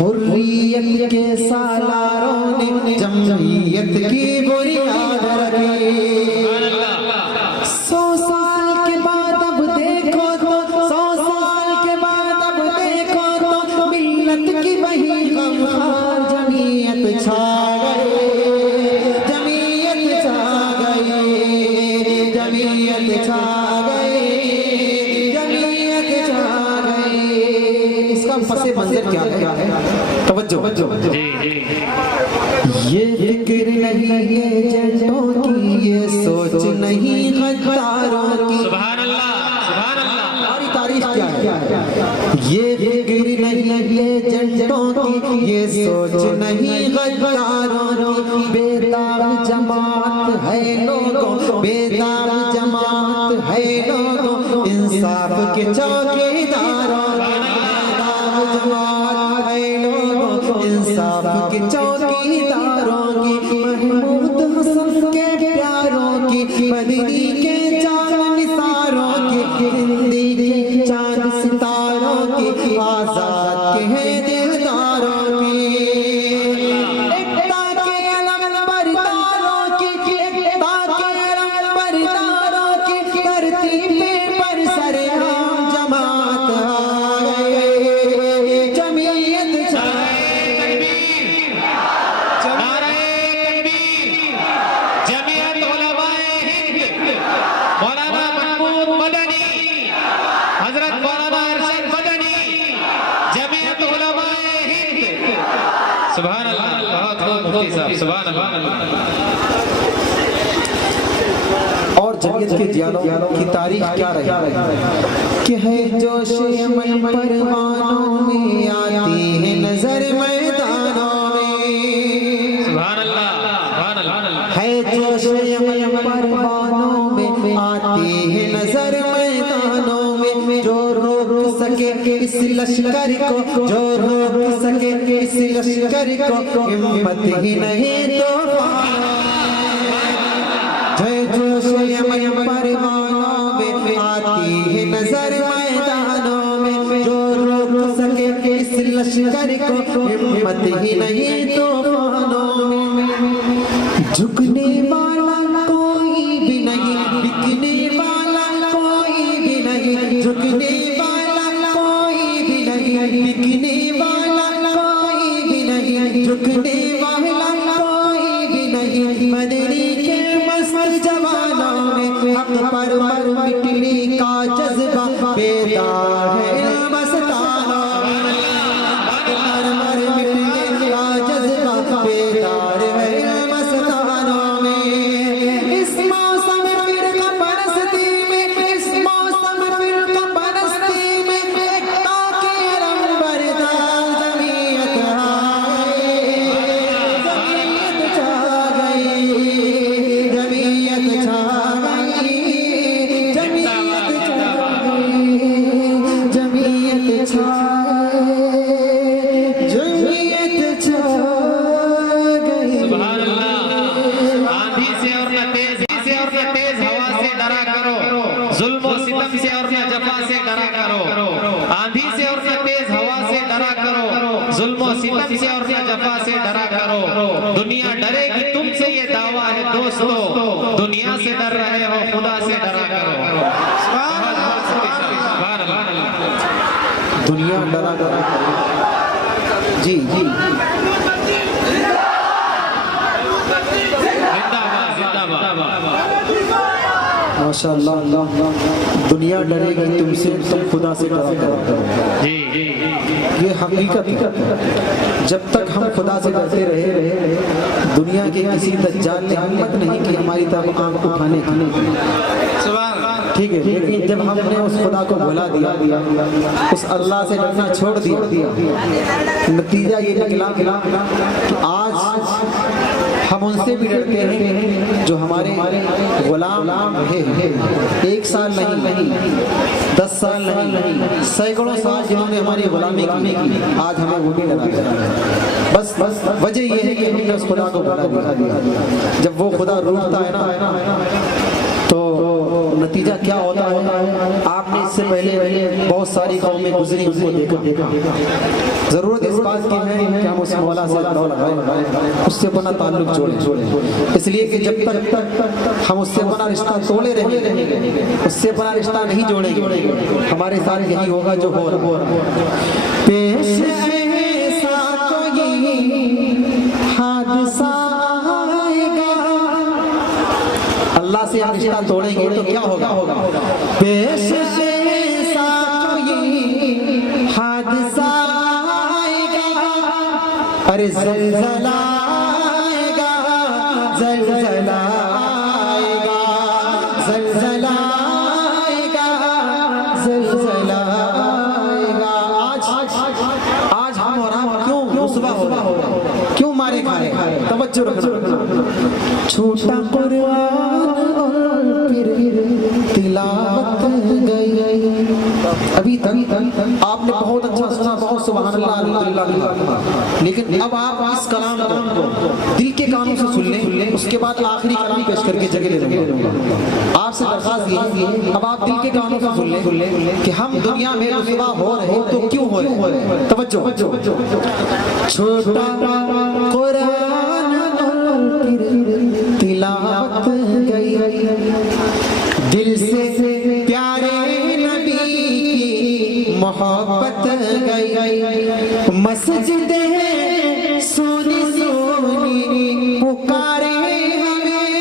हुर्रियत के सालारों ने जमहूरियत की बुनियाद रखी। 100 साल के बाद अब देखो तो, 100 साल के बाद अब देखो तो मिल्लत की वही गमखार जमीयत छा गई, जमीयत छा गई, जमीयत छा गई, जमीयत छा गई। इसका पसे मंजर क्या है? तवज्जो। जी जी। ये फिक्र नहीं एजेंटों की, ये सोच नहीं गद्दारों की। सुभान अल्लाह। सुभान अल्लाह। हमारी तारीफ क्या है? ये फिक्र नहीं एजेंटों की, ये सोच नहीं गद्दारों की। बेदाग जमात है लोगों, बेदाग जमात है लोगों, इंसाफ के चौकीदारों की। बेदाग जमात है लोगों, इंसाफ के चौकीदारों की। महमूद हसन के प्यारों की, बदरी के चांद निसारों की, हिंदी के चांद सितारों की, आजाद के हैं दिलदारों की। एकता के अलम बरदारों की, एकता के अलम बरदारों की, धरती पे पर सरेआम जमात आ गए, जमीयत छा जमीयत उलमाए हिंद, मौलाना महमूद मदनी, हजरत मौलाना अरशद मदनी, जमीयत उलमाए हिंद। सुभान अल्लाह। बहुत खूब मुफ्ती साहब। सुभान अल्लाह। और जमीयत के जियालों की तारीख क्या रही कि है जोश मन परवानों में आती है नजर मैदानों में। सुभान अल्लाह। सुभान अल्लाह। है जोश मन परवानों में आती है नजर मैदानों में, जो रोक सके इस्लाम लश्कर को जो रोक सके, इस लश्कर को हिम्मत ही नहीं तूफानों जय जोश यमन परवानों में आती है नजर मैदानों में, जो रोक सके इस लश्कर को हिम्मत ही नहीं तूफानों में। झुकने वाला कोई भी नहीं, बिकने वाला कोई भी नहीं, झुकने वाला कोई भी नहीं, बिकने वाला कोई भी नहीं, झुकने वाला कोई भी नहीं। मदनी के मस्त जवानों में हक पर मिटने का जज्बा बेदार है मस्तानों में, हक पर मिटने का जज्बा बेदार है मस्तानों में। इस मौसम फिरका परस्ती में, इस मौसम फिरका परस्ती में एकता के रंबरदार जमीयत आए, जमीयत छा गई, जमीयत छा गई, जमीयत छा गई, जमीयत छा गई, जमीयत छा गई। सुभान अल्लाह। आंधी से और न तेज हवा से डरा करो, जुल्म और सितम से और न जफा से डरा करो। आंधी से और न तेज हवा से डरा करो, जुल्म और सितम से और न जफा से डरा करो। दुनिया डरेगी तुमसे ये दावा है दोस्तों, दुनिया से डर रहे हो खुदा से डरा करो। सुभान अल्लाह। दुनिया डरा डरा जी जी जिंदाबाद जिंदाबाद। माशाअल्लाह। दुनिया डरेगी तुमसे, तुम खुदा से डरा करो। जी जी जी। ये हकीकत है। जब तक हम खुदा से डरते रहे, दुनिया के किसी दज्जाल ने हिम्मत नहीं की हमारी तरफ आंख उठाने की। ठीक है, लेकिन जब हमने उस खुदा को भुला दिया, उस अल्लाह से डरना छोड़ दिया, नतीजा ये निकला कि आज हम उनसे भी डरते हैं जो हमारे गुलाम है। 1 साल नहीं, 10 साल नहीं, सैकड़ों साल जिन्होंने हमारी गुलामी की, आज हमें वो भी डराते हैं। बस वजह ये है कि हमने उस खुदा को भुला दिया। जब वो खुदा रूठता है ना, तो नतीजा क्या होता है? आपने इससे पहले बहुत सारी कौमें गुजरी, उसको देखा। जरूरत इस बात की है कि हम उस मौला से लौ लगाएं, उससे अपना ताल्लुक जोड़ें। इसलिए कि जब तक हम उससे अपना रिश्ता तोड़े रहेंगे, उससे अपना रिश्ता नहीं जोड़ेंगे, हमारे साथ यही होगा जो हो रहा पेश ऐसा कोई हादसा आएगा। अल्लाह से हम रिश्ता तोड़ेंगे तो क्या होगा? पेश ऐसा कोई हादसा आएगा, अरे ज़लज़ला आएगा, ज़लज़ला आएगा, ज़लज़ला आएगा, ज़लज़ला आएगा। आज हम और आप क्यों रुसवा हो रहा हो, क्यों मारे खाए? तवज्जो रखना। छूटा कुरान और फिर तिलावत गई। अभी तक आपने बहुत अच्छा सुना, बहुत सुभान अल्लाह अल्हम्दुलिल्लाह, लेकिन अब आप इस कलाम को दिल के कानों से सुन लें, उसके बाद आखिरी कलाम पेश करके जगह ले लूंगा। आपसे दरख्वास्त ये है, अब आप दिल के कानों से सुन लें कि हम दुनिया में रुसवा हो रहे तो क्यों हो रहे। तवज्जो। छोटा कुरान और फिर तिलावत गई, दिल से प्यारे नबी की मोहब्बत गई। मस्जिद है सोनी सोनी पुकारे हमें,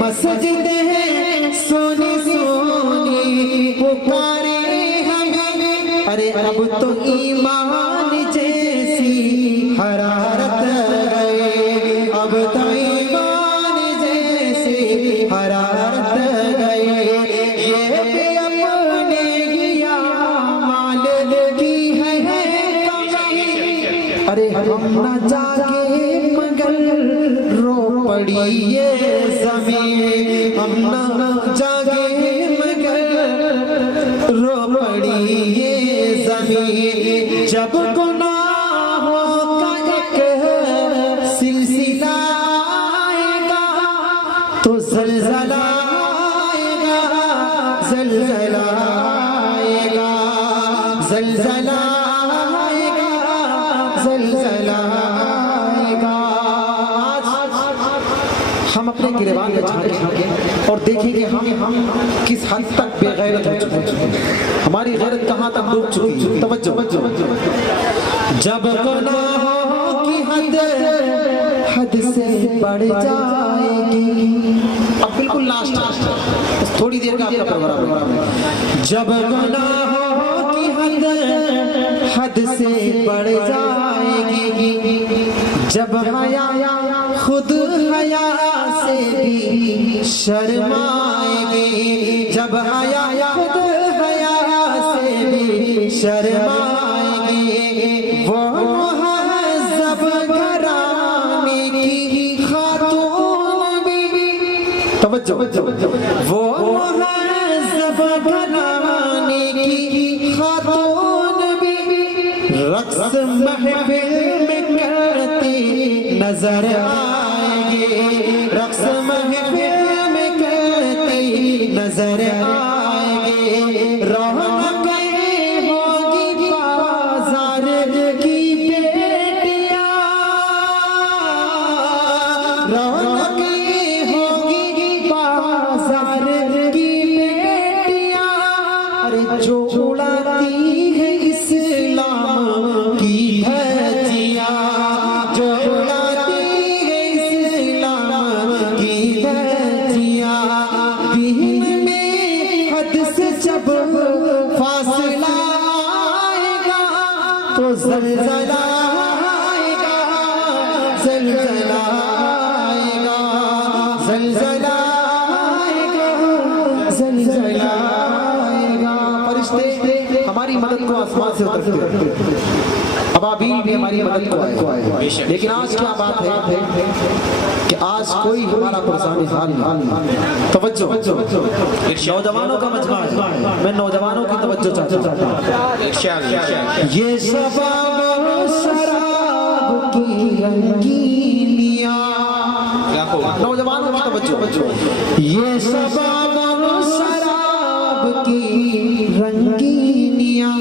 मस्जिद है सोनी सोनी पुकारे हमें। अरे अब तो ईमान जैसी हरारत गए, अब तो ईमान जैसी हरारत गए। ये भी अपने गिया माल की है कमाई। अरे हम न जागे मगर रो पड़ी ये जमीन, हम न जागे मगर रो पड़ी सिलसिला आएगा तो ज़लज़ला आएगा, ज़लज़ला आएगा, ज़लज़ला आएगा, ज़लज़ला आएगा। आज हम अपने गिरबान में झांकें और देखेंगे हम किस हद तक बेगैरत हो चुके हैं, हमारी गैरत कहाँ तक डूब चुकी है। तवज्जो, जब गुनाहों की हद से बढ़ जाएगी, अब बिल्कुल लास्ट, थोड़ी देर का आपका प्रोग्राम है। जब गुनाहों की हद से बढ़ जाएगी, जब हया खुद हया से भी शर्माएगी, जब हया खुद हया से भी शर्माएगी, वो मुहज़्ज़ब घराने की खातून भी, तवज्जो, वो मुहज़्ज़ब घराने की खातून भी रक़्स महफ़िल में करती नजर आएगी, रक़्स महफ़िल में करती नजर आएगी। रौनक़ें होगी बाज़ार की बेटियां, रौनक़ें होगी बाज़ार की बेटियां, अरे जो उड़ाती है इस्लाम की धज्जियां, जो उड़ाती है इस्लाम की धज्जियां, दीन में हद से जब फासला आएगा तो ज़लज़ला आएगा, ज़लज़ला आएगा, ज़लज़ला आएगा, ज़लज़ला आएगा। फरिश्ते हमारी मदद को आसमान से उतरते हैं, अबाबील भी हमारी मदद को आए। लेकिन आज क्या बात है कि आज कोई हमारा पुरसानी हाल नहीं। तवज्जो, नौजवानों का मजमा है, मैं नौजवानों की तवज्जो चाहता हूँ। ये शबाब शराब की रंगीनियाँ, नौजवानों की तवज्जो, ये शबाब शराब की रंगीनियाँ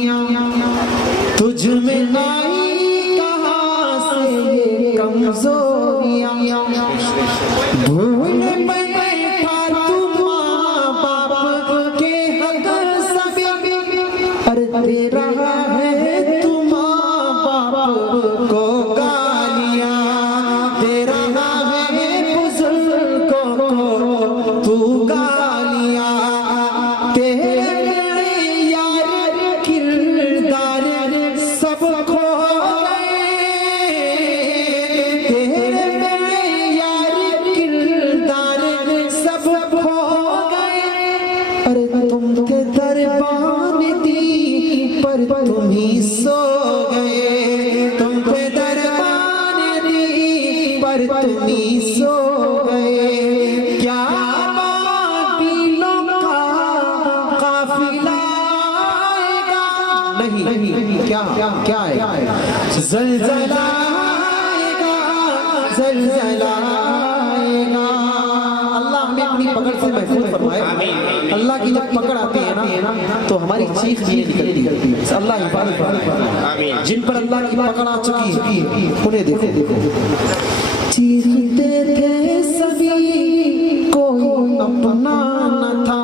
तुझ में आई कहाँ से ये कमजोरियाँ, भूल बैठा तू माँ बाप के हक सभी, अरे तेरा है तू माँ बाप को गालियाँ, तेरा है बुजुर्गों को तू गालियाँ, तेरे यार किरदार सब खो गए, तेरे यार किरदार सब खो गए, अरे तुम के दरबान दी पर तुम ही सो गए, तुम पे दरबान दी पर तुम ही सो गए। क्या बातिलों का काफिला आएगा, नहीं, क्या आएगा, ज़लज़ला आएगा, ज़लज़ला आएगा। अल्लाह हमें अपनी पकड़ से महफूज फरमाए। अल्लाह की जब पकड़ आती है ना तो हमारी चीख भी निकलती है। अल्लाह हिफाज़त फरमाए। जिन पर अल्लाह की पकड़ आ चुकी है उन्हें देखो, चीखते थे सभी कोई अपना न था।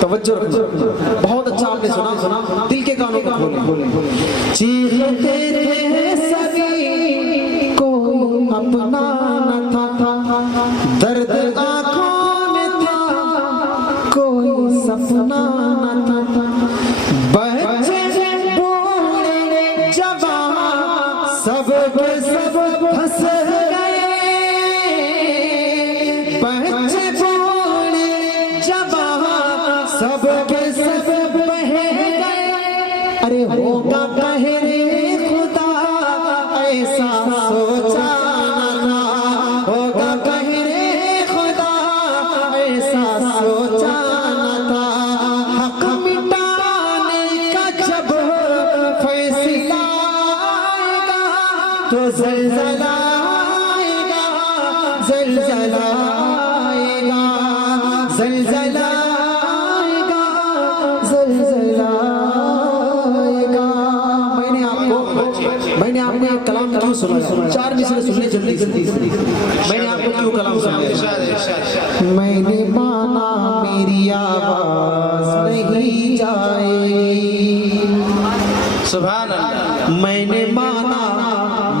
तवज्जो रखो, बहुत अच्छा आपने सुना, दिल के कानों को खोले। चीखते थे सभी कोई अपना न था, दर्द आँखों में था कोई सपना न था, बच्चे बूढ़े जवान सब के सब फंस गए, बच्चे बूढ़े जवान सब के सब बह गए, अरे होगा कहरे खुदा ऐसा सोचा न था, होगा कहरे खुदा ज़लज़ला आएगा, ज़लज़ला आएगा, ज़लज़ला आएगा। मैंने आपको एक कलाम क्यों सुनाया? 4 मिसरे सुनने जल्दी जल्दी। मैंने आपको क्यों कलाम सुनाया? मैंने माना मेरी आवाज नहीं जाएगी, सुभान अल्लाह। मैंने माना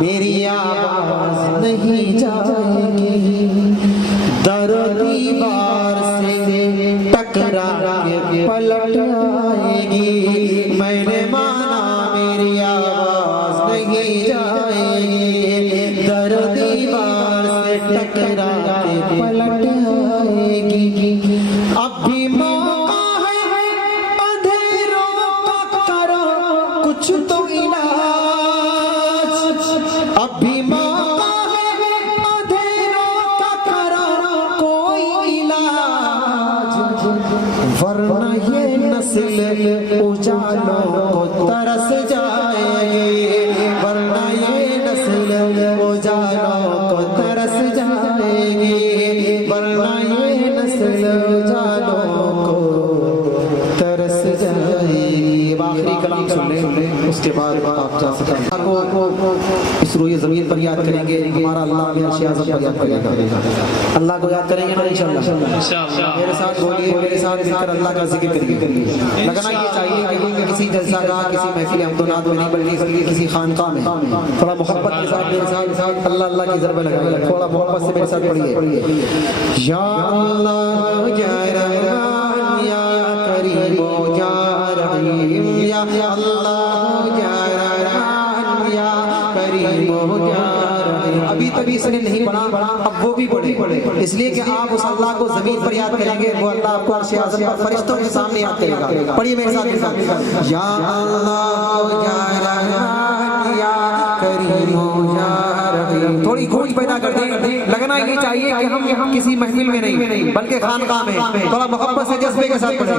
मेरी आवाज नहीं जाएगी, दर दीवार से टकरा के पलट आएगी। मैंने माना मेरी आवाज नहीं जाएगी, दर दीवार से टकरा के पलट आएगी। अब भी मौका है अंधेरों का, करो कुछ तो इलाज। अब भी मौका है अंधेरों का, करो कोई इलाज, वरना ये नस्ल उजालों को तरस जाएगी, वरना ये नस्ल उजालों को तरस जाएगी, वरना ये नस्ल उजालों को तरस जाएगी। आखिरी कलाम सुन लें, उसके बाद आप जा सकते हैं। इस रोए ज़मीन पर याद करेंगे, हमारा अल्लाह में अर्श आज़म पर याद करेगा। अल्लाह को याद करेंगे ना इंशाअल्लाह। मेरे साथ बोलिए, मेरे साथ मिलकर अल्लाह का जिक्र करिए। लगना ये चाहिए कि किसी जलसा का, किसी महफिल अमदोनात में नहीं, बल्कि किसी खानका में थोड़ा मोहब्बत के साथ मेरे साथ अल्लाह अल्लाह की ज़रबे लगाइए। थोड़ा मोहब्बत से मेरे साथ पढ़िए। या अल्लाह या रहमान या करीम या रहीम, या अल्लाह या रहमान या करीम या रहीम। अभी तभी इसने नहीं पढ़ा, अब वो भी पढ़े, इसलिए कि आप उस अल्लाह को ज़मीन पर याद करेंगे, वो अल्लाह आपको अर्श आज़म पर फरिश्तों के सामने याद करेगा। पढ़िए मेरे साथ, या अल्लाह या रहमान या करीम या रहीम। थोड़ी खोज पैदा कर दें। लगना ये चाहिए कि हम किसी महफिल में नहीं, बल्कि खानकाह में थोड़ा मोहब्बत से जज्बे के साथ पढ़ें।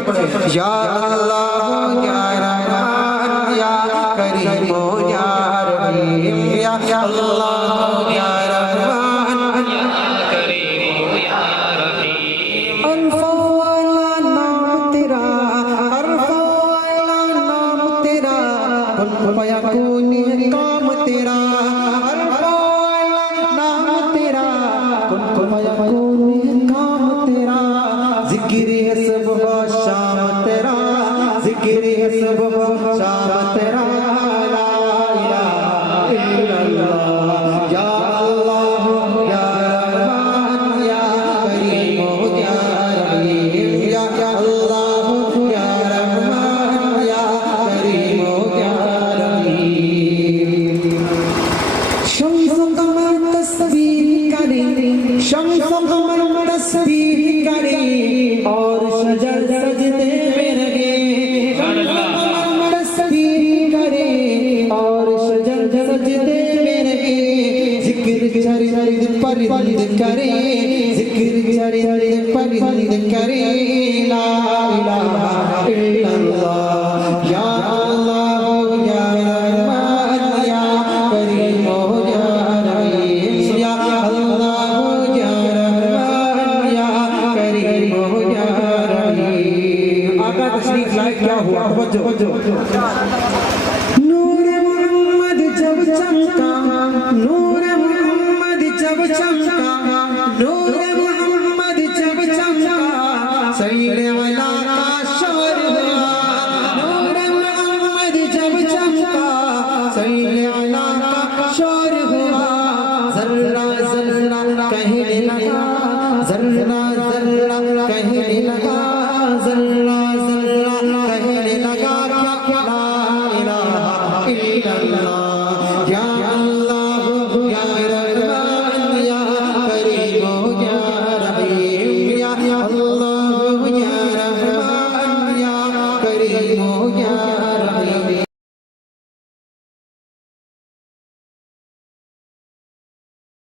या अल्लाह या रहमान या करीम या रहीम, या अल्लाह या रहमान या करीम या रहीम। अल्फा वाला नाम तेरा, अल्फा वाला नाम तेरा, कुन फयकून काम तेरा, अल्फा वाला नाम तेरा, कुन फयकून काम तेरा। जिक्र है सुबह शाम तेरा, जिक्र है सुबह शाम तेरा। ला इलाहा इल्लल्लाह, या अल्लाह या रहमान या करीम या रहीम, या अल्लाह या रहमान या करीम या रहीम। शम्स कमर तस्बीह करे, शम्स कमर तस्बीह करे, और शजर सजदे में लगे। तस्बीह करे और शजर सजदे में लगे। जिक्र चरित परिंद करे, जिक्र चरित परिंद करे। ला इलाहा इल्लल्लाह, या अल्लाह या रहमान या करीम या रहीम, या अल्लाह या रहमान या करीम या रहीम। आका तशरीफ लाए, क्या हुआ? नूर मोहम्मद जब चमका, नूर मोहम्मद जब चमका, नूर मोहम्मद जब चमका, सल्ले अला का शोर हुआ। नूर मोहम्मद जब चमका, सल्ले अला का शोर हुआ। जर्रा जर्रा कहने लगा, जर्रा जर्रा कहने लगा, जर्रा जर्रा कहने लगा, क्या ला इलाहा इल्लल्लाह, या अल्लाह या रहमान या करीम या रहीम, या अल्लाह या रहमान या करीम या